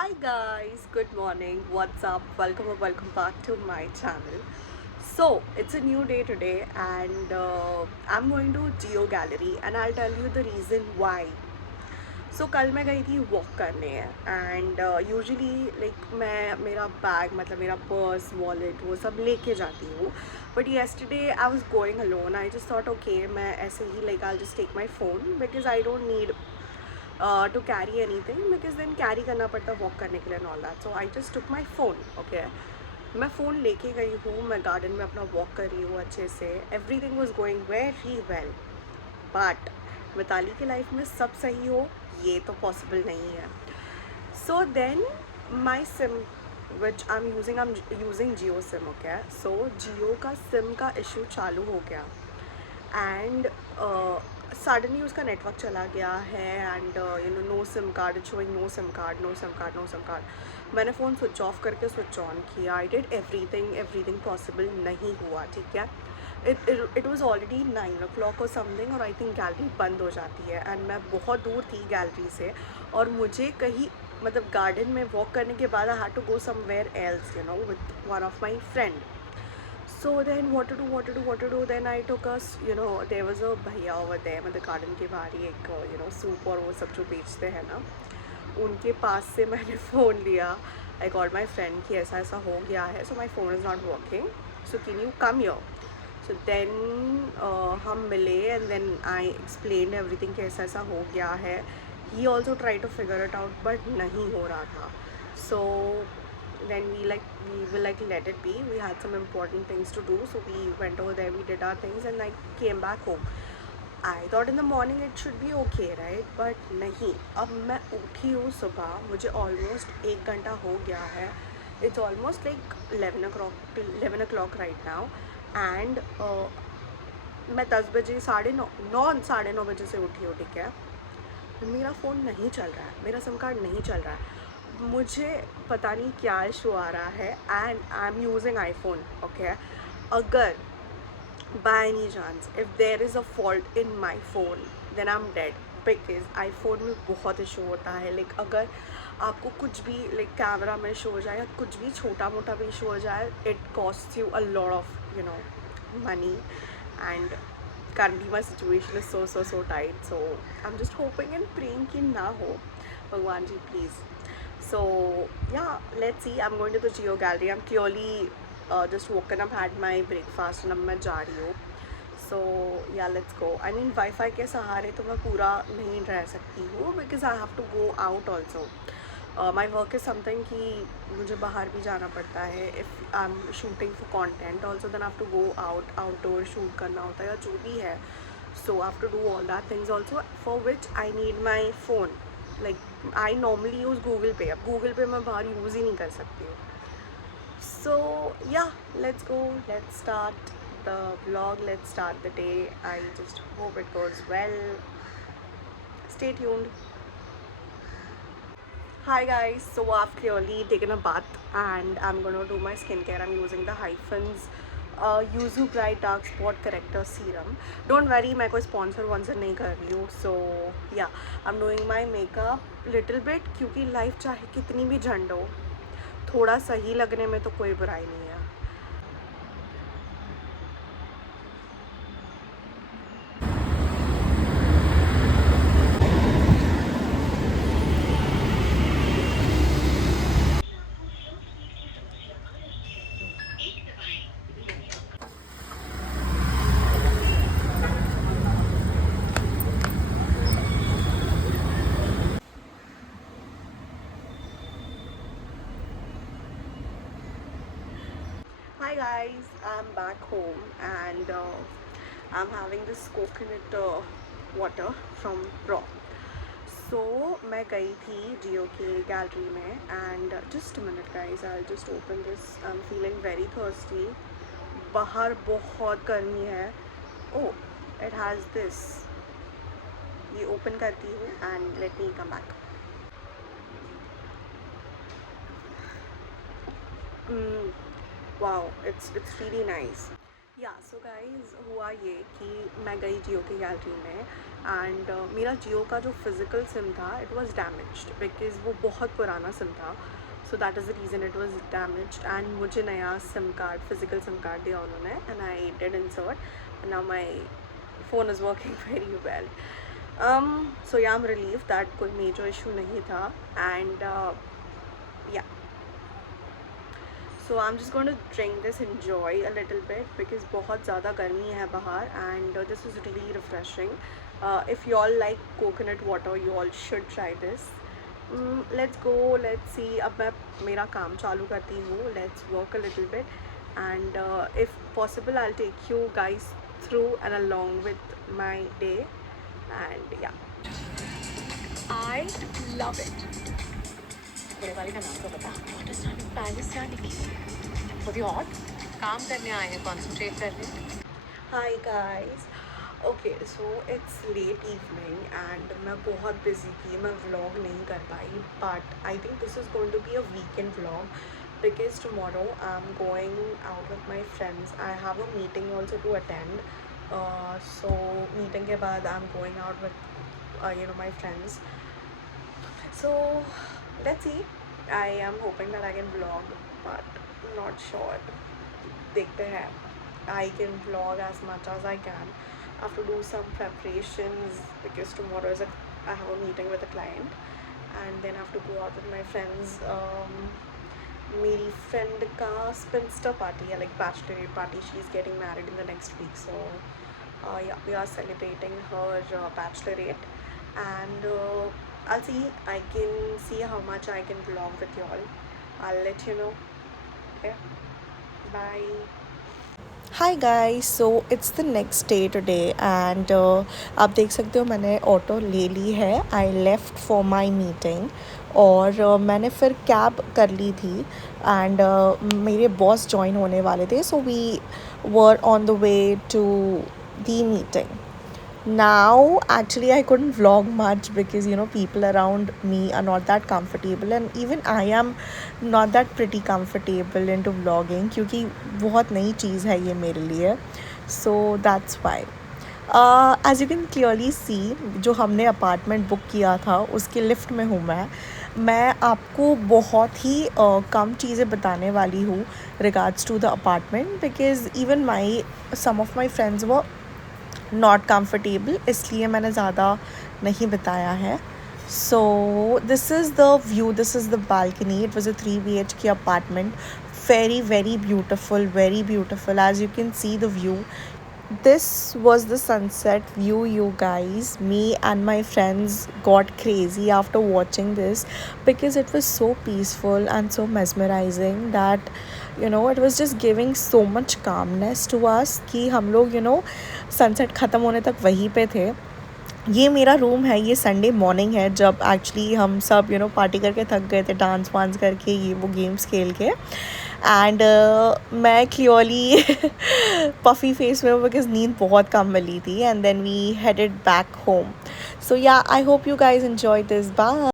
Hi guys, good morning. What's up? Welcome back to my channel. So it's a new day today, and I'm going to Geo Gallery, and I'll tell you the reason why. So कल मैं गई थी वॉक करने and usually like मैं मेरा बैग मतलब मेरा purse wallet वो सब लेके जाती हूँ but yesterday I was going alone I just thought okay मैं ऐसे ही like I just take my phone because I don't need to carry anything because then carry करना पड़ता वॉक करने के लिए and all that so I just took my phone okay मैं phone लेके गई हूँ मैं गार्डन में अपना वॉक कर रही हूँ अच्छे से everything was going very well but Mitali की लाइफ में सब सही हो ये तो पॉसिबल नहीं है so then my SIM which I am using Jio SIM okay so Jio का सिम का इशू चालू हो गया एंड सडनली उसका नेटवर्क चला गया है and no SIM card it showing no SIM card no SIM card no SIM card मैंने फ़ोन स्विच ऑफ करके स्विच ऑन किया आई डिड एवरीथिंग पॉसिबल नहीं हुआ ठीक है इट वॉज़ ऑलरेडी 9 o'clock और समथिंग और आई थिंक गैलरी बंद हो जाती है एंड मैं बहुत दूर थी गैलरी से और मुझे कहीं मतलब गार्डन में वॉक करने के बाद I had to go somewhere else with one of my friend. So then what to do then I took us there was a भैया over there मतलब गार्डन के बाहर ही एक सूप और वो सब जो बेचते हैं ना उनके पास से मैंने फ़ोन लिया आई कॉल्ड माई फ्रेंड कि ऐसा ऐसा हो गया है so my phone is not working so can you come your so then हम मिले and then I explain everything कि ऐसा ऐसा हो गया है ही also try to figure it out but नहीं हो रहा था सो then we will like let it be we had some important things to do so we went over there we did our things and I came back home I thought in the morning it should be okay right but नहीं अब मैं उठी हूँ सुबह मुझे ऑलमोस्ट 1 घंटा हो गया है it's almost like 11 o'clock right now and मैं 10 बजे साढ़े नौ बजे से उठी हूँ ठीक है मेरा फ़ोन नहीं चल रहा है मेरा सिम कार्ड नहीं चल रहा है मुझे पता नहीं क्या इशू आ रहा है and I am using iPhone okay अगर by any chance if there is a fault in my phone then I am dead because iPhone में बहुत इशू होता है लाइक अगर आपको कुछ भी लाइक कैमरा में इशू हो जाए या कुछ भी छोटा मोटा भी इशू हो जाए it cost you a lot of money and currently my situation is so tight so I'm just hoping and praying कि ना हो भगवान जी please so yeah let's see I'm going to the Geo Gallery I'm clearly just woken up had my breakfast and अब मैं जा रही हूँ so yeah let's go I mean wifi के सहारे तो मैं पूरा नहीं रह सकती हूँ because I have to go out also my work is something कि मुझे बाहर भी जाना पड़ता है if I am shooting for content also then have to go outdoor shoot करना होता है या जो भी है so have to do all that things also for which I need my phone like I normally use Google Pay अब गूगल पे मैं बाहर यूज़ ही नहीं कर सकती हूँ सो या let's go let's start the vlog let's start the day I just hope it goes well stay tuned. Hi guys, so I've clearly taken a bath and I'm gonna do my skincare. I'm using the Hyphens Yuzu Bright Dark Spot Corrector Serum. Don't worry, मैं कोई sponsor नहीं कर रही हूँ. So yeah, I'm doing my makeup little bit क्योंकि लाइफ चाहे कितनी भी झंड हो थोड़ा सही लगने में तो कोई बुराई नहीं है. Hi guys, I'm back home and I'm having this coconut water from Raw. So मैं गई थी जियो की गैलरी में and just a minute guys I just open this I am feeling very thirsty बाहर बहुत गर्मी है ओह इट हैज़ दिस ये ओपन करती हूँ and let me come back. Wow, it's really nice. Yeah, so guys हुआ ये कि मैं गई जियो की गैलरी में एंड मेरा जियो का जो फिज़िकल सिम था इट वाज डैमेज्ड बिकॉज़ वो बहुत पुराना सिम था. So that is the reason it was damaged and मुझे नया SIM card physical SIM card दिया उन्होंने and I did insert and now my phone is working very well. So yeah I am relieve that कोई major issue नहीं था एंड या. So I'm just going to drink this, enjoy a little bit because बहुत ज़्यादा गर्मी है बाहर and this is really refreshing. If you all like coconut water, you all should try this. Let's go, let's see. अब मैं मेरा काम चालू करती हूँ. Let's work a little bit and if possible I'll take you guys through and along with my day and yeah. I love it. बड़े वाले का नाम तो बता. पाकिस्तानी की वो भी हॉट काम करने आए हैं, कॉन्सेंट्रेट कर रहे हैं. Hi guys. Okay, so it's late evening and मैं बहुत busy थी, मैं vlog नहीं कर पाई but I think this is going to be a weekend vlog because tomorrow I'm going out with my friends. I have a meeting also to attend. So meeting के बाद I'm going out with my friends. So let's see. I am hoping that I can vlog but not sure. देखते हैं. I can vlog as much as I can. I have to do some preparations because tomorrow I have a meeting with a client and then I have to go out with my friends. मेरी friend का spinster party है, like bachelorette party. She's getting married in the next week, so yeah, we are celebrating her bachelorette and I'll see. I can see how much I can vlog with y'all. I'll let you know. Okay, bye. Hi guys. So it's the next day today and आप देख सकते हो मैंने ऑटो ले ली है. आई left for my meeting और मैंने फिर कैब कर ली थी एंड मेरे बॉस जॉइन होने वाले थे. So we were on the way to the meeting. Now actually I couldn't vlog much because people around me are not that comfortable and even I am not that pretty comfortable into vlogging क्योंकि बहुत नई चीज़ है ये मेरे लिए. So that's why as you can clearly see जो हमने apartment book किया था उसके लिफ्ट में हूँ मैं आपको बहुत ही कम चीज़ें बताने वाली हूँ regards to the apartment because even some of my friends were not comfortable इसलिए मैंने ज़्यादा नहीं बताया है. So this is the view, this is the balcony. It was a 3 BHK apartment. very beautiful as you can see the view. This was the sunset view, you guys. Me and my friends got crazy after watching this because it was so peaceful and so mesmerizing that it was just giving so much calmness to us कि हम लोग सनसेट ख़त्म होने तक वहीं पे थे. ये मेरा रूम है. ये संडे मॉर्निंग है जब एक्चुअली हम सब पार्टी करके थक गए थे, डांस वांस करके, ये वो गेम्स खेल के. एंड मैं क्लियरली पफ़ी फेस में हूँ बिकॉज नींद बहुत कम मिली थी. And then we headed back home. So yeah I hope you guys enjoy this. Bye.